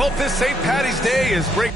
hope this St. Patty's Day is great.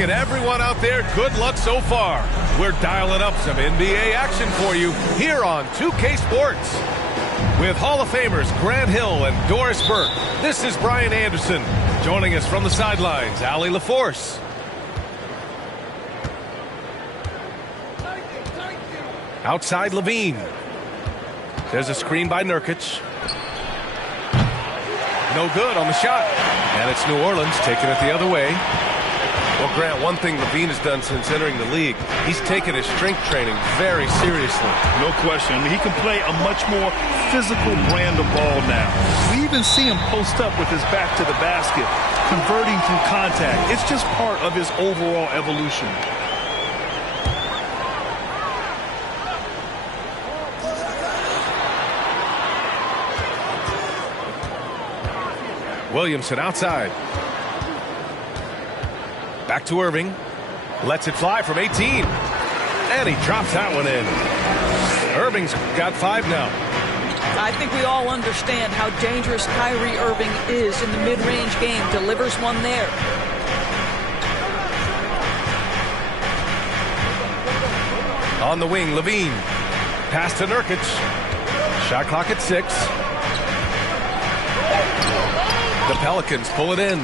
And everyone out there, good luck so far. We're dialing up some NBA action for you here on 2K Sports. With Hall of Famers Grant Hill and Doris Burke, this is Brian Anderson. Joining us from the sidelines, Allie LaForce. Outside Levine. There's a screen by Nurkic. No good on the shot. And it's New Orleans taking it the other way. Well, Grant, one thing Levine has done since entering the league, he's taken his strength training very seriously. No question. I mean, he can play a much more physical brand of ball now. We even see him post up with his back to the basket, converting through contact. It's just part of his overall evolution. Williamson outside. Back to Irving. Lets it fly from 18. And he drops that one in. Irving's got 5 now. I think we all understand how dangerous Kyrie Irving is in the mid-range game. Delivers one there. On the wing, Levine. Pass to Nurkic. Shot clock at 6. The Pelicans pull it in.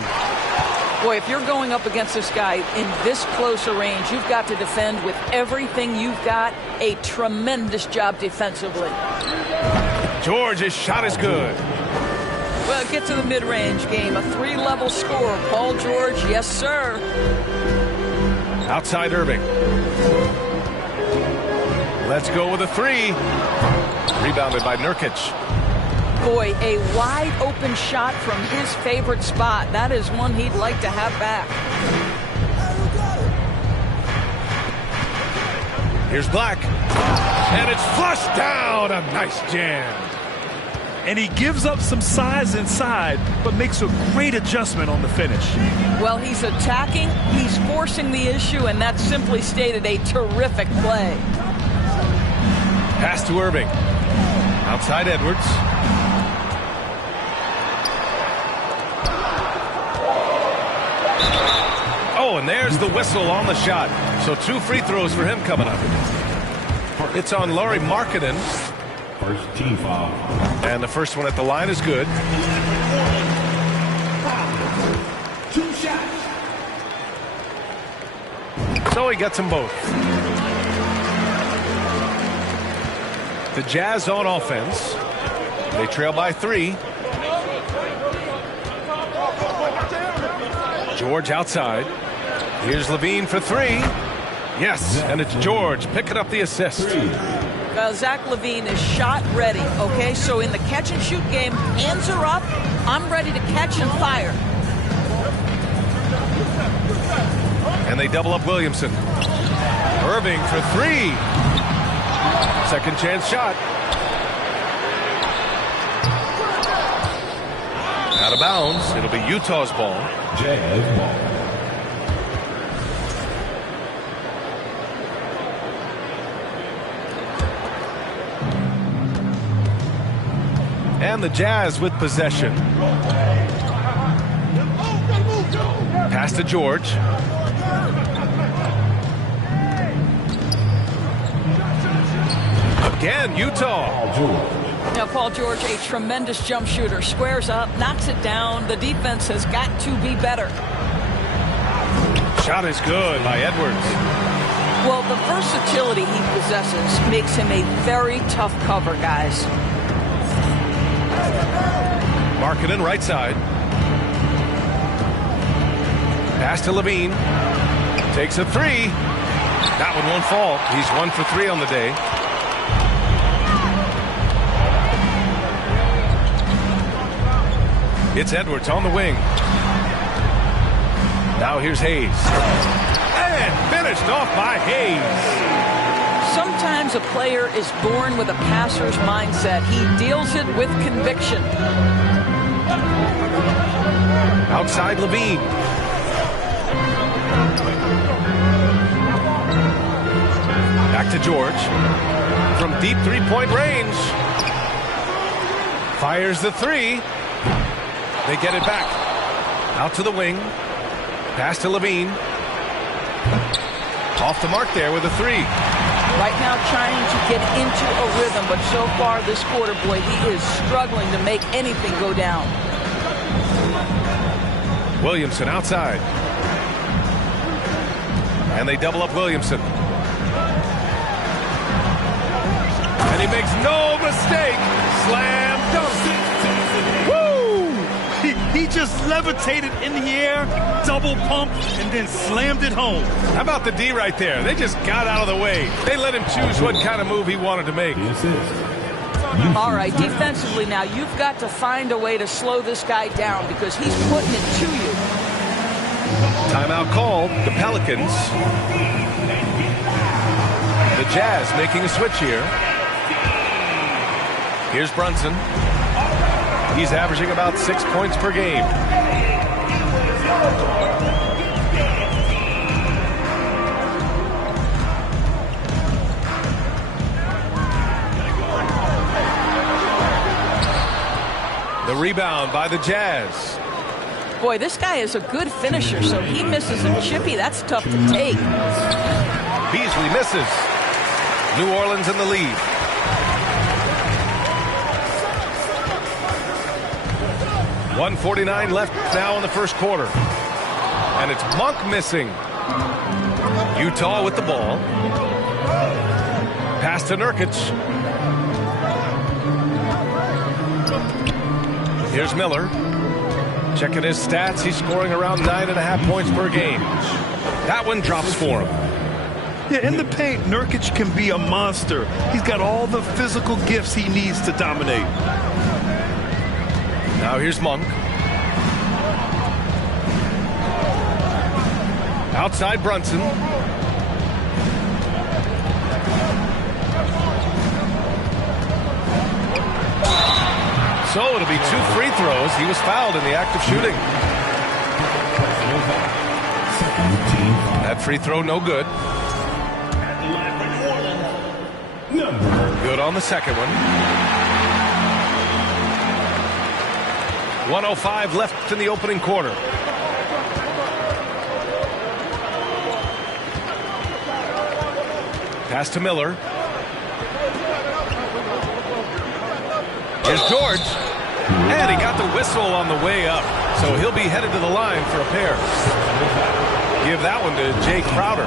Boy, if you're going up against this guy in this close a range, you've got to defend with everything you've got. A tremendous job defensively. George's shot is good. Well, get to the mid-range game. A 3-level score. Paul George, yes, sir. Outside Irving. Let's go with a 3. Rebounded by Nurkic. Boy, a wide-open shot from his favorite spot. That is one he'd like to have back. Here's Black. And it's flushed down. A nice jam. And he gives up some size inside, but makes a great adjustment on the finish. Well, he's attacking, he's forcing the issue, and that's simply stated a terrific play. Pass to Irving. Outside Edwards. Oh, and there's the whistle on the shot. So 2 free throws for him coming up. It's on Lauri Markkanen. First team foul. And the first one at the line is good. 2 shots. So he gets them both. The Jazz on offense. They trail by 3. George outside. Here's Levine for 3. Yes, and it's George picking up the assist. Zach Levine is shot ready, okay? So in the catch-and-shoot game, hands are up. I'm ready to catch and fire. And they double up Williamson. Irving for 3. Second chance shot. Out of bounds. It'll be Utah's ball. Jazz ball. And the Jazz with possession. Pass to George. Again, Utah. Now, Paul George, a tremendous jump shooter. Squares up, knocks it down. The defense has got to be better. Shot is good by Edwards. Well, the versatility he possesses makes him a very tough cover, guys. Markkanen right side. Pass to Levine. Takes a 3. That one won't fall. He's 1 for 3 on the day. It's Edwards on the wing. Now here's Hayes. And finished off by Hayes. Sometimes a player is born with a passer's mindset. He deals it with conviction. Outside Levine. Back to George. From deep three-point range. Fires the three. They get it back. Out to the wing. Pass to Levine. Off the mark there with a three. Right now trying to get into a rhythm, but so far this quarter, boy, he is struggling to make anything go down. Williamson outside. And they double up Williamson. And he makes no mistake. Slam dunk. He just levitated in the air, double pump, and then slammed it home. How about the D right there? They just got out of the way. They let him choose what kind of move he wanted to make. All right, defensively now, you've got to find a way to slow this guy down because he's putting it to you. Timeout called. The Pelicans. The Jazz making a switch here. Here's Brunson. He's averaging about 6 points per game. The rebound by the Jazz. Boy, this guy is a good finisher, so he misses a chippy. That's tough to take. Beasley misses. New Orleans in the lead. .149 left now in the first quarter. And it's Monk missing. Utah with the ball. Pass to Nurkic. Here's Miller. Checking his stats. He's scoring around 9.5 points per game. That one drops for him. Yeah, in the paint, Nurkic can be a monster. He's got all the physical gifts he needs to dominate. Now here's Monk. Outside Brunson. So it'll be 2 free throws. He was fouled in the act of shooting. That free throw no good. Good on the second one. 1:05 left in the opening quarter. Pass to Miller. Here's George. And he got the whistle on the way up. So he'll be headed to the line for a pair. Give that one to Jay Crowder.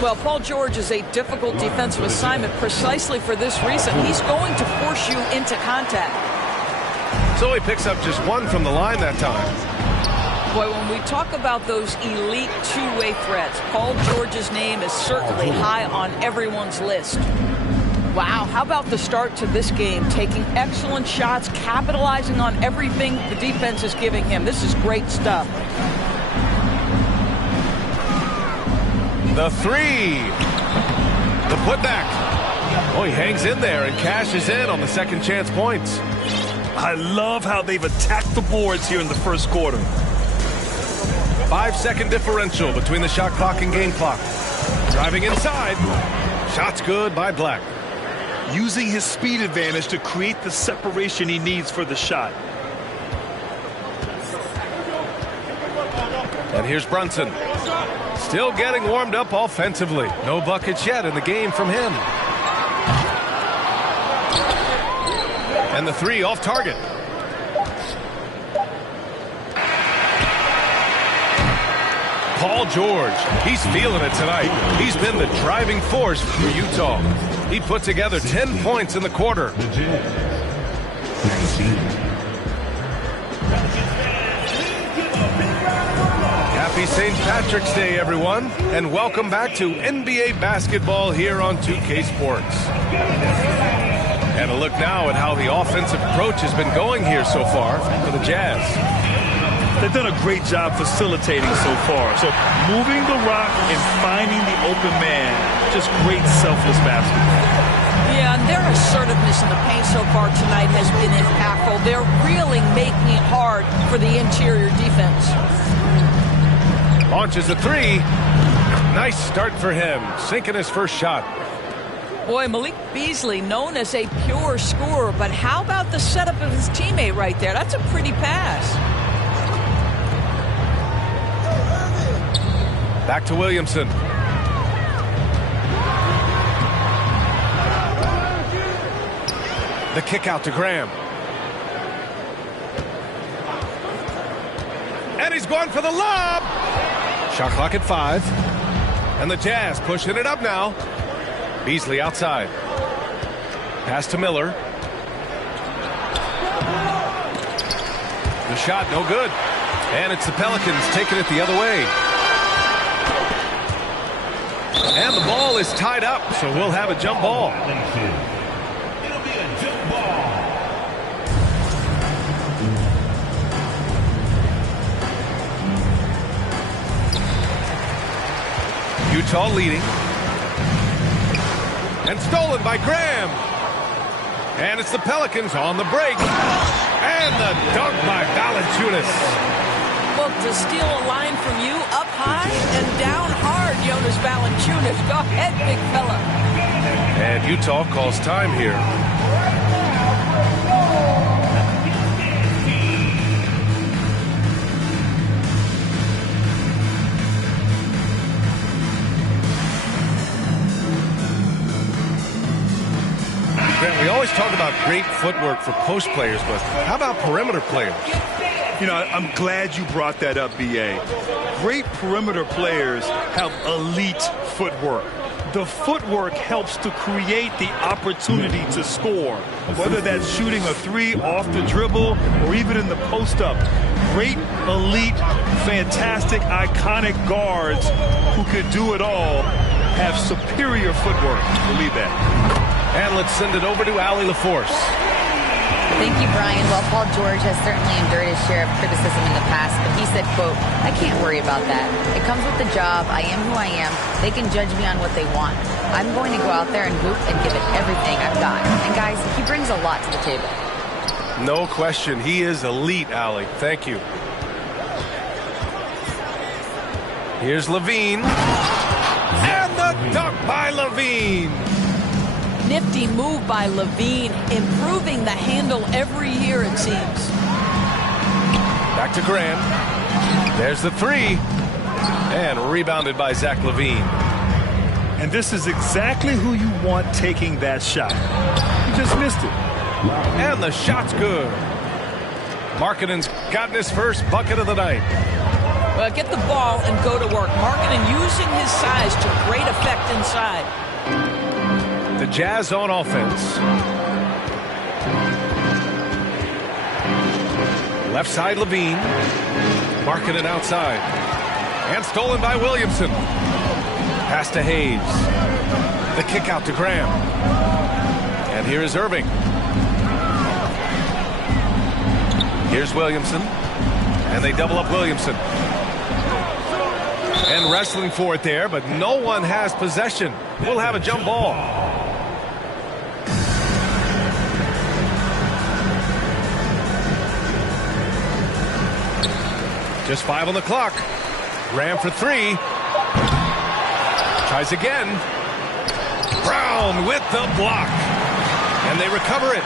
Well, Paul George is a difficult defensive assignment precisely for this reason. He's going to force you into contact. So he picks up just one from the line that time. Boy, when we talk about those elite two-way threats, Paul George's name is certainly high on everyone's list. Wow, how about the start to this game? Taking excellent shots, capitalizing on everything the defense is giving him. This is great stuff. The three. The putback. Oh, he hangs in there and cashes in on the second chance points. I love how they've attacked the boards here in the first quarter. 5-second differential between the shot clock and game clock. Driving inside. Shot's good by Black. Using his speed advantage to create the separation he needs for the shot. And here's Brunson. Still getting warmed up offensively. No buckets yet in the game from him. And the three off target. Paul George, he's feeling it tonight. He's been the driving force for Utah. He put together 10 points in the quarter. Happy St. Patrick's Day, everyone, and welcome back to NBA basketball here on 2K Sports. And a look now at how the offensive approach has been going here so far for the Jazz. They've done a great job facilitating so far. So moving the rock and finding the open man, just great selfless basketball. Yeah, and their assertiveness in the paint so far tonight has been impactful. They're really making it hard for the interior defense. Launches a three. Nice start for him, sinking his first shot. Boy, Malik Beasley, known as a pure scorer, but how about the setup of his teammate right there? That's a pretty pass. Back to Williamson. The kick out to Graham. And he's going for the lob. Shot clock at 5. And the Jazz pushing it up now. Beasley outside. Pass to Miller. The shot no good. And it's the Pelicans taking it the other way. And the ball is tied up, so we'll have a jump ball. It'll be a jump ball. Utah leading. And stolen by Graham. And it's the Pelicans on the break. And the dunk by Valanciunas. Well, to steal a line from you, up high and down hard, Jonas Valanciunas. Go ahead, big fella. And Utah calls time here. Grant, we always talk about great footwork for post players, but how about perimeter players? You know, I'm glad you brought that up, B.A. Great perimeter players have elite footwork. The footwork helps to create the opportunity to score, whether that's shooting a three off the dribble or even in the post-up. Great, elite, fantastic, iconic guards who could do it all have superior footwork. Believe that. And let's send it over to Allie LaForce. Thank you, Brian. Well, Paul George has certainly endured his share of criticism in the past, but he said, quote, "I can't worry about that. It comes with the job. I am who I am. They can judge me on what they want. I'm going to go out there and hoop and give it everything I've got." And guys, he brings a lot to the table. No question. He is elite, Allie. Thank you. Here's Levine. And the dunk by Levine. Nifty move by Levine, improving the handle every year, it seems. Back to Graham. There's the three. And rebounded by Zach LaVine. And this is exactly who you want taking that shot. You just missed it. And the shot's good. Markkanen's gotten his first bucket of the night. Well, get the ball and go to work. Markkanen using his size to great effect inside. The Jazz on offense. Left side Levine. Markkanen outside. And stolen by Williamson. Pass to Hayes. The kick out to Graham. And here is Irving. Here's Williamson. And they double up Williamson. And wrestling for it there, but no one has possession. We'll have a jump ball. Just 5 on the clock. Graham for 3. Tries again. Brown with the block. And they recover it.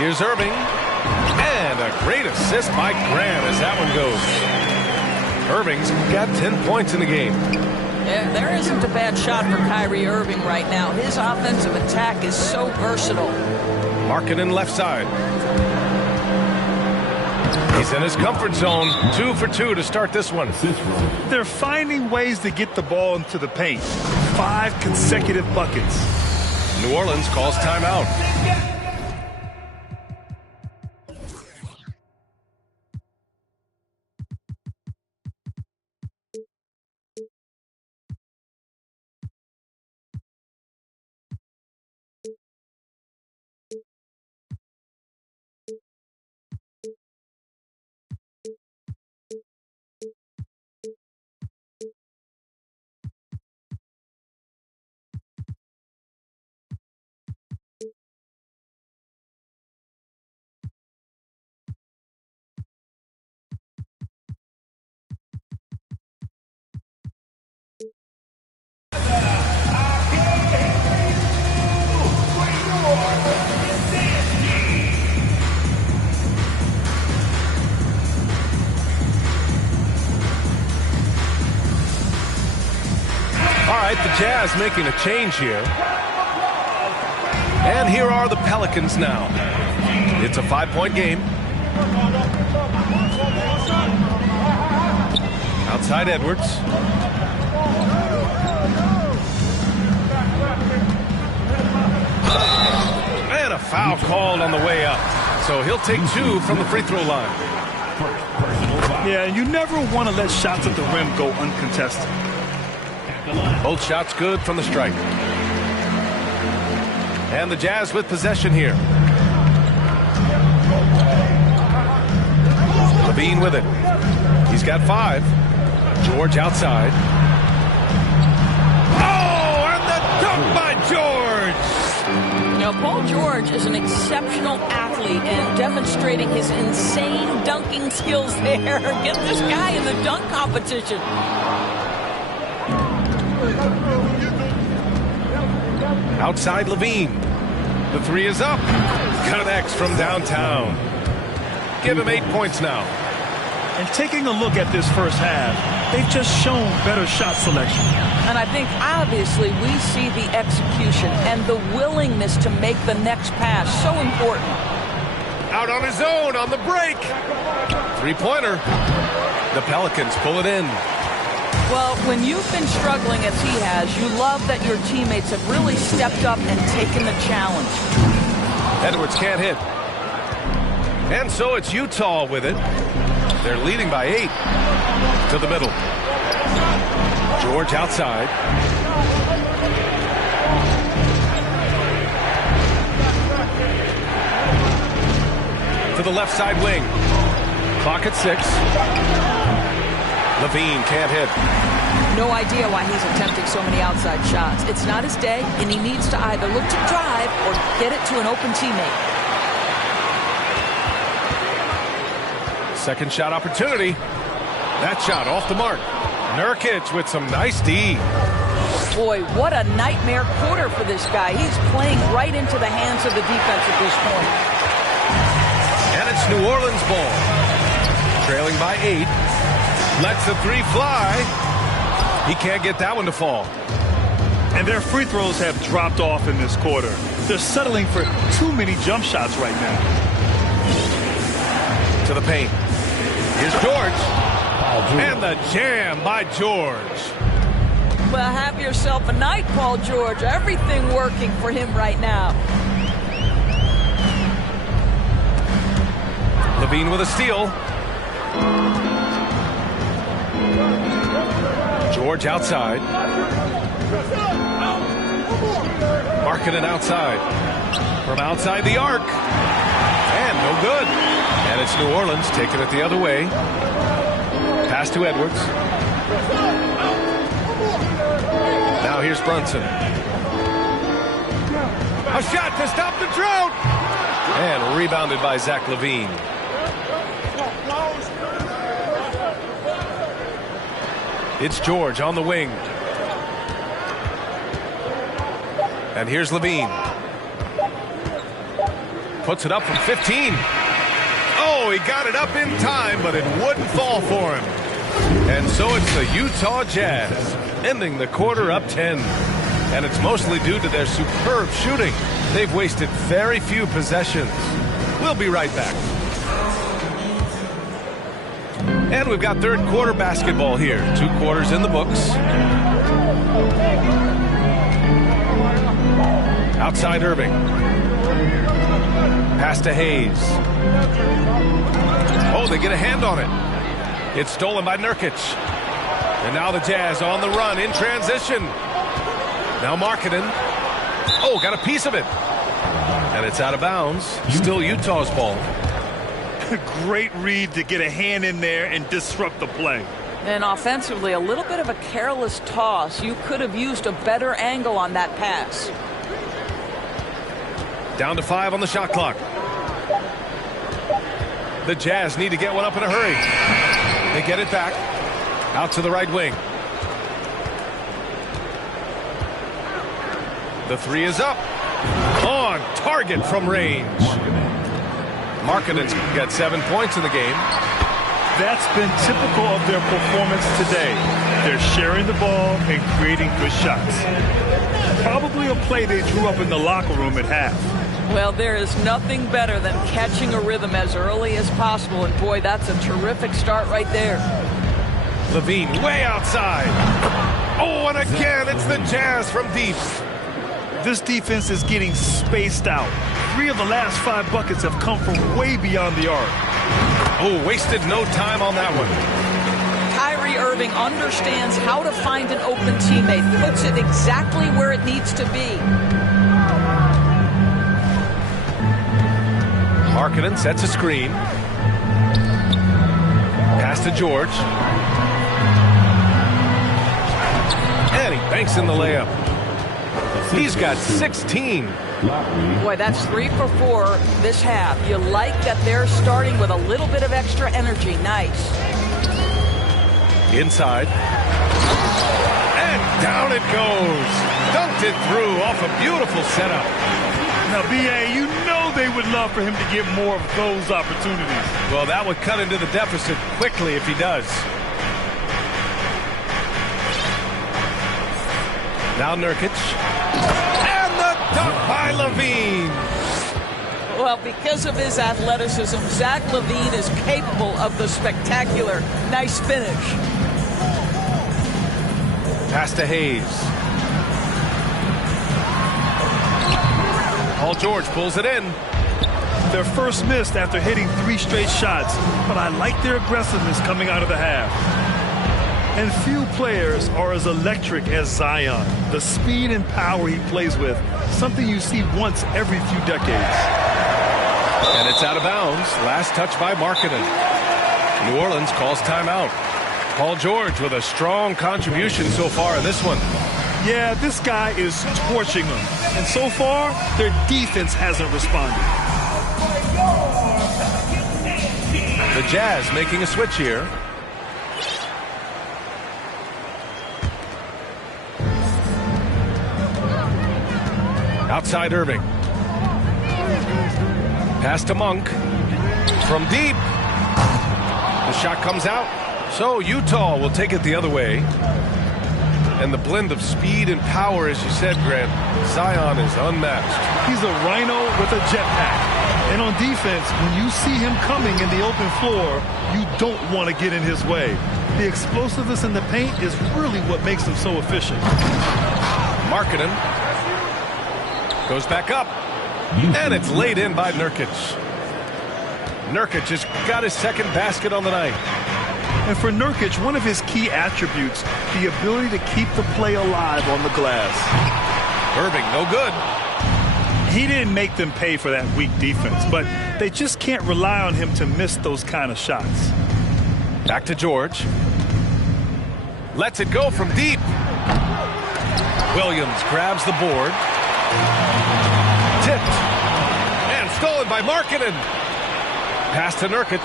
Here's Irving. And a great assist by Graham as that one goes. Irving's got 10 points in the game. Yeah, there isn't a bad shot for Kyrie Irving right now. His offensive attack is so versatile. Markkanen left side. He's in his comfort zone. 2 for 2 to start this one. They're finding ways to get the ball into the paint. 5 consecutive buckets. New Orleans calls timeout. right, the Jazz making a change here. And here are the Pelicans now. It's a 5-point game. Outside Edwards. And a foul called on the way up. So he'll take 2 from the free throw line. Yeah, you never want to let shots at the rim go uncontested. Both shots good from the stripe. And the Jazz with possession here. Levine with it. He's got 5. George outside. Oh, and the dunk by George! Now, Paul George is an exceptional athlete and demonstrating his insane dunking skills there. Get this guy in the dunk competition. Outside Levine. The 3 is up. Connects from downtown. Give him 8 points now. And taking a look at this first half, they've just shown better shot selection. And I think obviously we see the execution and the willingness to make the next pass so important. Out on his own on the break. 3-pointer. The Pelicans pull it in. Well, when you've been struggling as he has, you love that your teammates have really stepped up and taken the challenge. Edwards can't hit. And so it's Utah with it. They're leading by 8. To the middle. George outside. To the left side wing. Clock at 6. Levine can't hit. No idea why he's attempting so many outside shots. It's not his day, and he needs to either look to drive or get it to an open teammate. Second shot opportunity. That shot off the mark. Nurkic with some nice D. Boy, what a nightmare quarter for this guy. He's playing right into the hands of the defense at this point. And it's New Orleans ball. Trailing by 8. Lets the 3 fly. He can't get that one to fall. And their free throws have dropped off in this quarter. They're settling for too many jump shots right now. To the paint. Here's George. And the jam by George. Well, have yourself a night, Paul George. Everything working for him right now. Levine with a steal. George outside. Markkanen outside. From outside the arc. And no good. And it's New Orleans taking it the other way. Pass to Edwards. Now here's Brunson. A shot to stop the drought. And rebounded by Zach LaVine. It's George on the wing. And here's LaVine. Puts it up from 15. Oh, he got it up in time, but it wouldn't fall for him. And so it's the Utah Jazz, ending the quarter up 10. And it's mostly due to their superb shooting. They've wasted very few possessions. We'll be right back. And we've got third quarter basketball here. 2 quarters in the books. Outside Irving. Pass to Hayes. Oh, they get a hand on it. It's stolen by Nurkic. And now the Jazz on the run in transition. Now Markkanen. Oh, got a piece of it. And it's out of bounds. Still Utah's ball. Great read to get a hand in there and disrupt the play. And offensively, a little bit of a careless toss. You could have used a better angle on that pass. Down to 5 on the shot clock. The Jazz need to get one up in a hurry. They get it back. Out to the right wing. The 3 is up. On target from range. Markkanen's got 7 points in the game. That's been typical of their performance today. They're sharing the ball and creating good shots. Probably a play they drew up in the locker room at half. Well, there is nothing better than catching a rhythm as early as possible, and boy, that's a terrific start right there. Levine way outside. Oh, and again, it's the Jazz from deep. This defense is getting spaced out. 3 of the last 5 buckets have come from way beyond the arc. Oh, wasted no time on that one. Kyrie Irving understands how to find an open teammate, puts it exactly where it needs to be. Markkanen sets a screen. Pass to George. And he banks in the layup. He's got 16. Boy, that's 3 for 4 this half. You like that they're starting with a little bit of extra energy. Nice. Inside. And down it goes. Dunked it through off a beautiful setup. Now, B.A., you know they would love for him to get more of those opportunities. Well, that would cut into the deficit quickly if he does. Now Nurkic. And the dunk by Levine. Well, because of his athleticism, Zach LaVine is capable of the spectacular. Nice finish. Pass to Hayes. Paul George pulls it in. Their first missed after hitting 3 straight shots, but I like their aggressiveness coming out of the half. And few players are as electric as Zion. The speed and power he plays with, something you see once every few decades. And it's out of bounds. Last touch by Markkanen. New Orleans calls timeout. Paul George with a strong contribution so far in this one. Yeah, this guy is torching them. And so far, their defense hasn't responded. The Jazz making a switch here. Outside Irving. Pass to Monk. From deep. The shot comes out. So Utah will take it the other way. And the blend of speed and power, as you said, Grant, Zion is unmatched. He's a rhino with a jetpack. And on defense, when you see him coming in the open floor, you don't want to get in his way. The explosiveness in the paint is really what makes him so efficient. Markkanen goes back up. And it's laid in by Nurkic. Nurkic has got his second basket on the night. And for Nurkic, one of his key attributes, the ability to keep the play alive on the glass. Irving, no good. He didn't make them pay for that weak defense, but they just can't rely on him to miss those kind of shots. Back to George. Lets it go from deep. Williams grabs the board. Tipped. And stolen by Markkanen. Pass to Nurkic.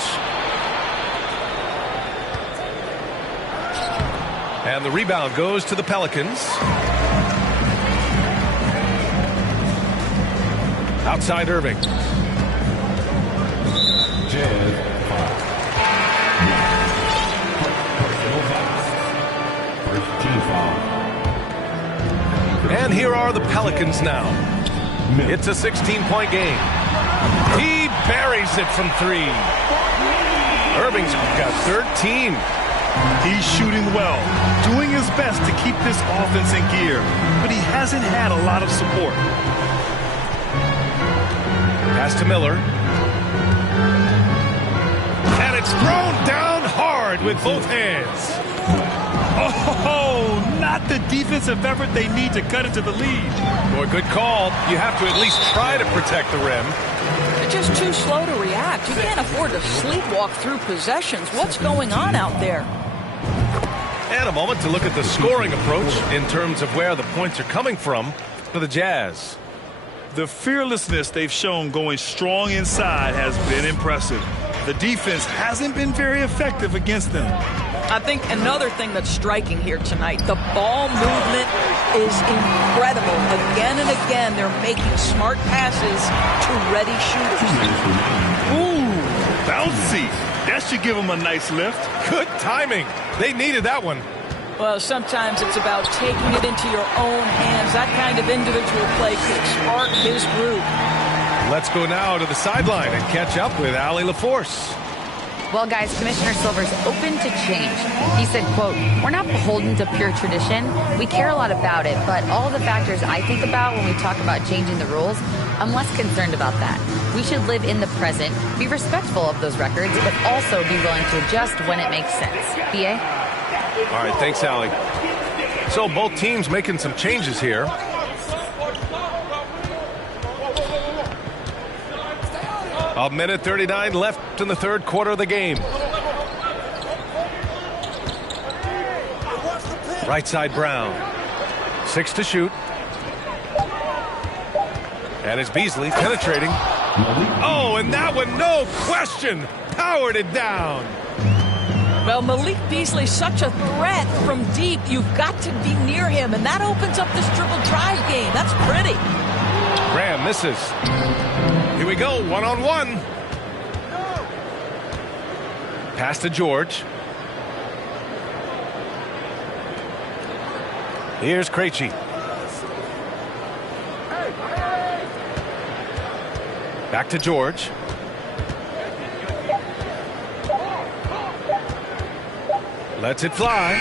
And the rebound goes to the Pelicans. Outside Irving. And here are the Pelicans now. It's a 16-point game. He buries it from 3. Irving's got 13. He's shooting well, doing his best to keep this offense in gear, but he hasn't had a lot of support. Pass to Miller. And it's thrown down hard with both hands. Oh, not the defensive effort they need to cut into the lead. Boy, good call. You have to at least try to protect the rim. They're just too slow to react. You can't afford to sleepwalk through possessions. What's going on out there? And a moment to look at the scoring approach in terms of where the points are coming from for the Jazz. The fearlessness they've shown going strong inside has been impressive. The defense hasn't been very effective against them. I think another thing that's striking here tonight, the ball movement is incredible. Again and again, they're making smart passes to ready shooters. Ooh, bouncy. That should give him a nice lift. Good timing. They needed that one. Well, sometimes it's about taking it into your own hands. That kind of individual play could spark his group. Let's go now to the sideline and catch up with Allie LaForce. Well, guys, Commissioner Silver's open to change. He said, quote, "We're not beholden to pure tradition. We care a lot about it, but all the factors I think about when we talk about changing the rules, I'm less concerned about that. We should live in the present, be respectful of those records, but also be willing to adjust when it makes sense." BA? All right, thanks, Allie. So both teams making some changes here. A minute 39 left in the third quarter of the game. Right side Brown. 6 to shoot. And it's Beasley penetrating. Oh, and that one, no question, powered it down. Well, Malik Beasley's such a threat from deep. You've got to be near him, and that opens up this dribble drive game. That's pretty. Graham misses. Here we go, one-on-one. Pass to George. Here's Krejci. Back to George. Lets it fly.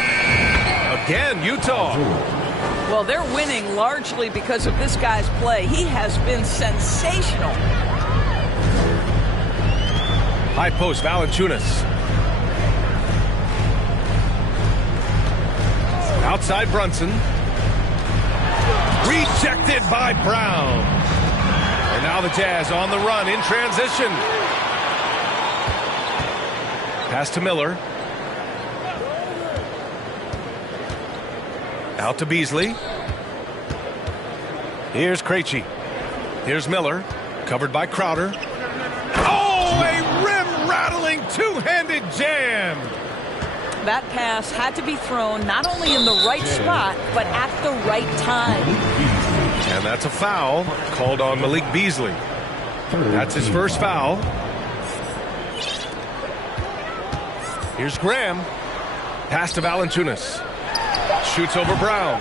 Again, Utah. Well, they're winning largely because of this guy's play. He has been sensational. High post, Valanciunas. Outside Brunson. Rejected by Brown. And now the Jazz on the run in transition. Pass to Miller. Out to Beasley. Here's Krejci. Here's Miller. Covered by Crowder. Oh, a rim-rattling two-handed jam. That pass had to be thrown not only in the right spot, but at the right time. And that's a foul called on Malik Beasley. That's his first foul. Here's Graham. Pass to Valanciunas. Shoots over Brown.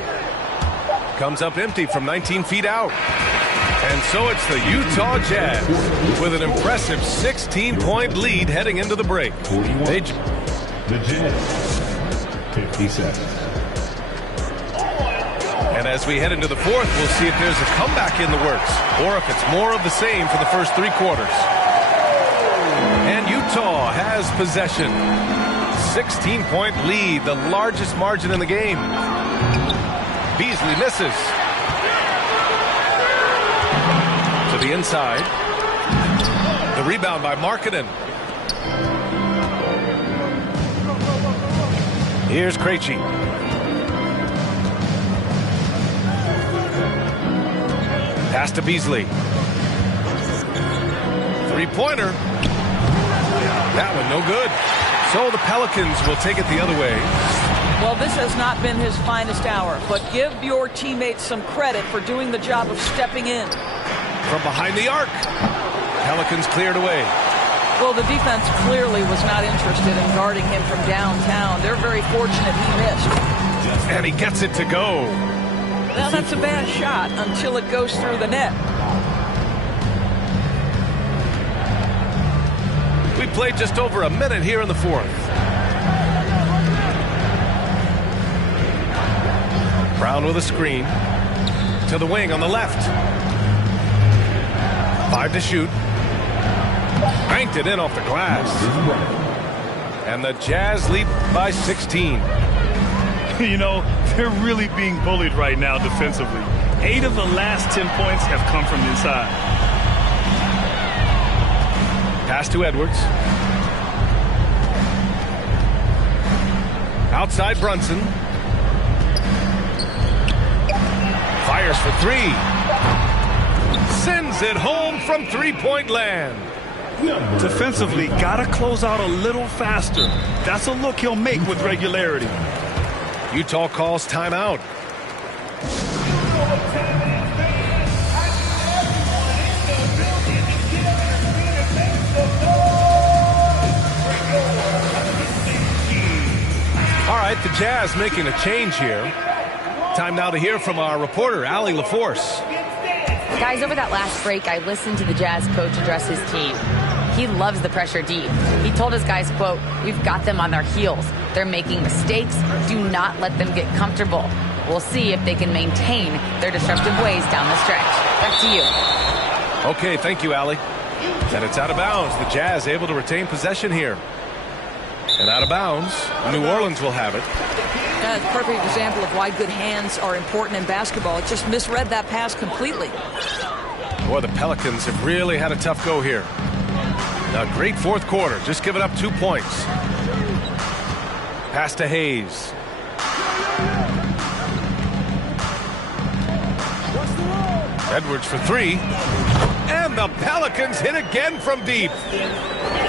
Comes up empty from 19 feet out. And so it's the Utah Jazz with an impressive 16-point lead heading into the break. The Jazz, 50 seconds. And as we head into the fourth, we'll see if there's a comeback in the works or if it's more of the same for the first 3 quarters. And Utah has possession. 16-point lead, the largest margin in the game. Beasley misses. To the inside. The rebound by Markkanen. Here's Krejci. Pass to Beasley. Three-pointer. That one no good. So the Pelicans will take it the other way. Well, this has not been his finest hour, but give your teammates some credit for doing the job of stepping in. From behind the arc. Pelicans cleared away. Well, the defense clearly was not interested in guarding him from downtown. They're very fortunate he missed. And he gets it to go. Well, that's a bad shot until it goes through the net. We played just over a minute here in the fourth. Brown with a screen. To the wing on the left. 5 to shoot. Banked it in off the glass. And the Jazz lead by 16. You know, they're really being bullied right now defensively. 8 of the last 10 points have come from inside. Pass to Edwards. Outside Brunson. Fires for 3. Sends it home from three-point land. Defensively, gotta close out a little faster. That's a look he'll make with regularity. Utah calls timeout. right, the Jazz making a change here. Time now to hear from our reporter, Allie LaForce. Guys, over that last break, I listened to the Jazz coach address his team. He loves the pressure deep. He told his guys, quote, "We've got them on their heels. They're making mistakes. Do not let them get comfortable. We'll see if they can maintain their disruptive ways down the stretch." Back to you. Okay, thank you, Allie. And it's out of bounds. The Jazz able to retain possession here. And out of bounds, New Orleans will have it. That's a perfect example of why good hands are important in basketball. It just misread that pass completely. Boy, the Pelicans have really had a tough go here. A great fourth quarter, just giving up 2 points. Pass to Hayes. Edwards for three. And the Pelicans hit again from deep.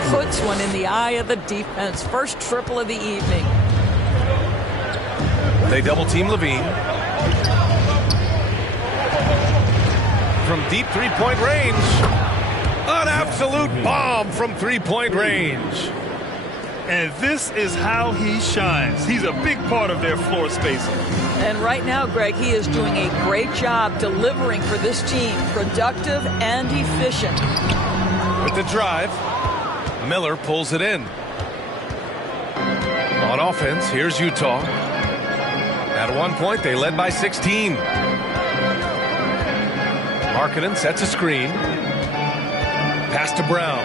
Puts one in the eye of the defense. First triple of the evening. They double team Levine. From deep three-point range. An absolute bomb from three-point range. And this is how he shines. He's a big part of their floor spacing. And right now, Greg, he is doing a great job delivering for this team. Productive and efficient. With the drive, Miller pulls it in. On offense, here's Utah. At one point, they led by 16. Markkanen sets a screen. Pass to Brown.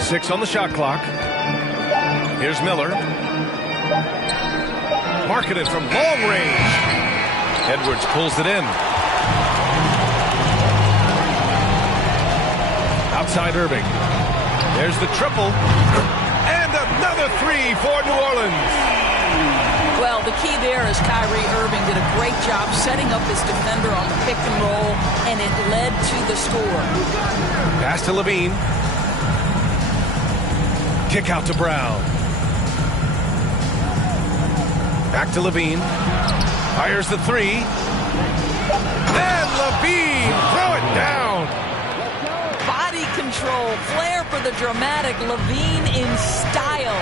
6 on the shot clock. Here's Miller. Markkanen from long range. Edwards pulls it in. Outside Irving. There's the triple. And another three for New Orleans. Well, the key there is Kyrie Irving did a great job setting up his defender on the pick and roll, and it led to the score. Pass to Levine. Kick out to Brown. Back to Levine. Fires the three. And Levine, throw it down. Body control, flair for the dramatic. Levine in style.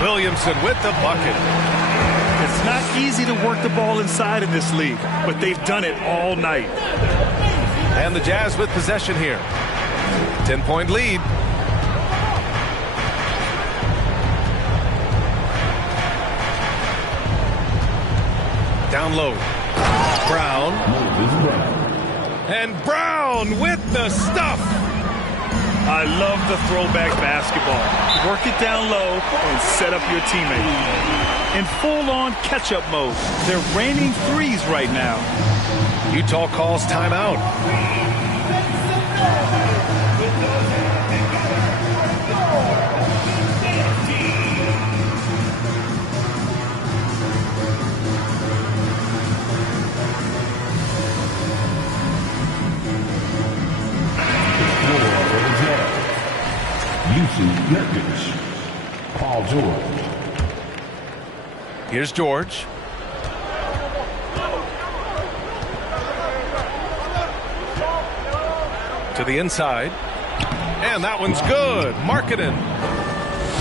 Williamson with the bucket. It's not easy to work the ball inside in this league, but they've done it all night. And the Jazz with possession here. 10-point lead. Down low. Brown. And Brown with the stuff. I love the throwback basketball. Work it down low and set up your teammate. In full-on catch-up mode, they're raining threes right now. Utah calls timeout. Paul George. Here's George. To the inside. And that one's good. Markkanen.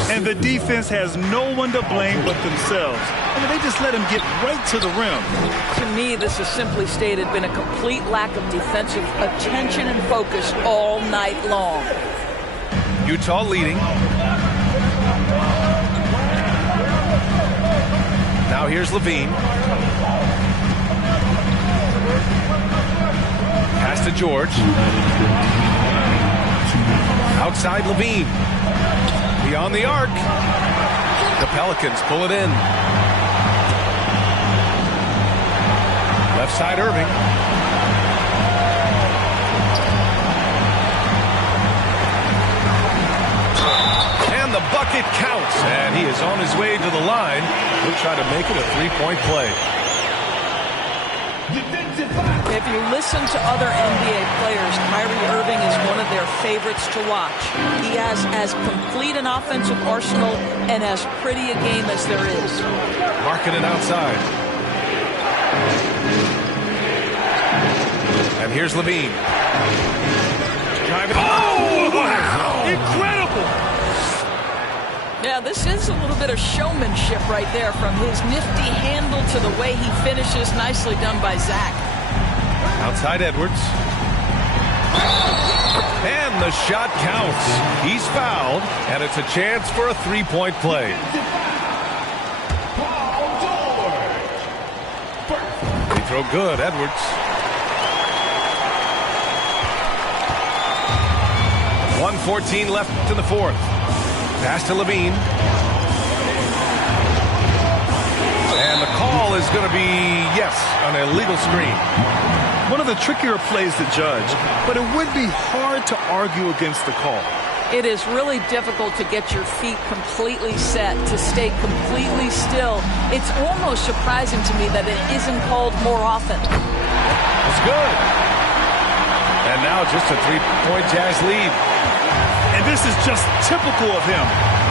And the defense has no one to blame but themselves. I mean, they just let him get right to the rim. To me, this is simply stated been a complete lack of defensive attention and focus all night long. Utah leading. Now here's Levine. Pass to George. Outside Levine. Beyond the arc. The Pelicans pull it in. Left side Irving. And the bucket counts. And he is on his way to the line. He'll try to make it a three-point play. If you listen to other NBA players, Kyrie Irving is one of their favorites to watch. He has as complete an offensive arsenal and as pretty a game as there is. Markkanen outside. And here's Levine. Driving. Oh, wow! Incredible! Yeah, this is a little bit of showmanship right there, from his nifty handle to the way he finishes. Nicely done by Zach. Outside Edwards. And the shot counts. He's fouled, and it's a chance for a three-point play. Free throw good, Edwards. 1:14 left in the fourth. Pass to Levine. And the call is going to be, yes, an illegal screen. One of the trickier plays to judge, but it would be hard to argue against the call. It is really difficult to get your feet completely set, to stay completely still. It's almost surprising to me that it isn't called more often. It's good. And now just a three-point Jazz lead. And this is just typical of him,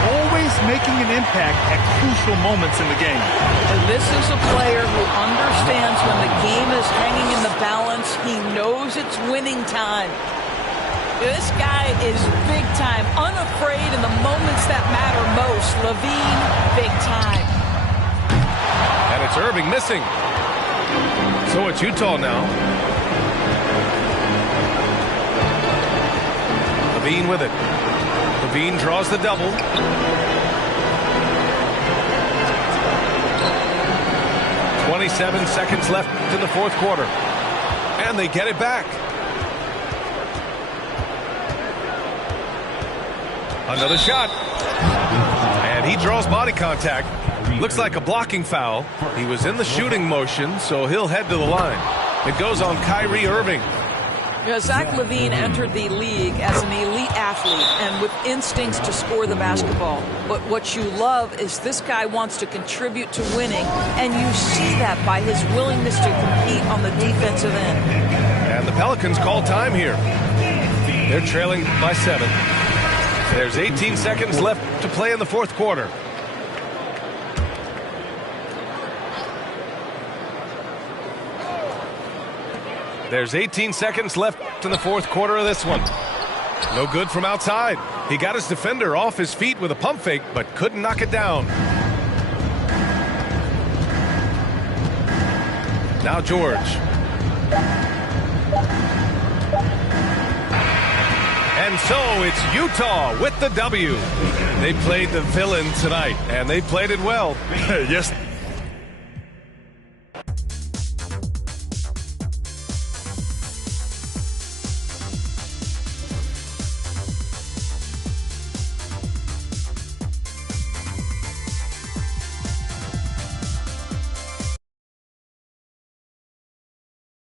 always making an impact at crucial moments in the game. And this is a player who understands when the game is hanging in the balance. He knows it's winning time. This guy is big time, unafraid in the moments that matter most. Levine, big time. And it's Irving missing. So it's Utah now. Levine with it. Levine draws the double. "27 seconds left in the fourth quarter. And they get it back. Another shot. And he draws body contact. Looks like a blocking foul. He was in the shooting motion, so he'll head to the line. It goes on Kyrie Irving. Yeah, Zach LaVine entered the league as an elite athlete and with instincts to score the basketball. But what you love is this guy wants to contribute to winning, and you see that by his willingness to compete on the defensive end. And the Pelicans call time here. They're trailing by 7. There's 18 seconds left to play in the fourth quarter. There's 18 seconds left in the fourth quarter of this one. No good from outside. He got his defender off his feet with a pump fake, but couldn't knock it down. Now George. And so it's Utah with the W. They played the villain tonight, and they played it well. Yes.